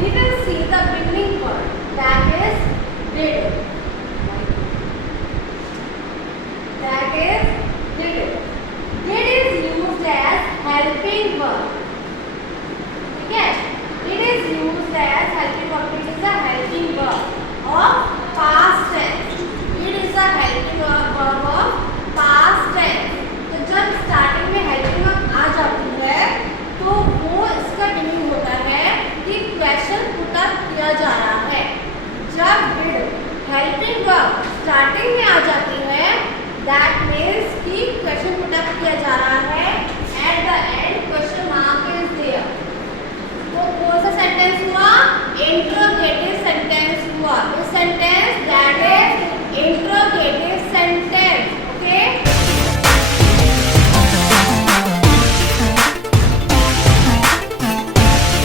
we will see the beginning word, that is did. That is did. Did is used as helping verb. Okay? It is used as helping verb. It is a helping verb of past tense. It is a helping verb of past tense. तो जब स्टार्टिंग में helping verb आ जाती है तो वो इसका मीनिंग होता है कि क्वेश्चन पुट अप किया जा रहा है. जब डिड हेल्पिंग वर्ब स्टार्टिंग में आ जाती है दैट मीन्स कि क्वेश्चन पुट अप किया जा रहा है. At the end question mark is there. वो कौन सा सेंटेंस हुआ? इंट्रोगेटिव सेंटेंस हुआ. वो सेंटेंस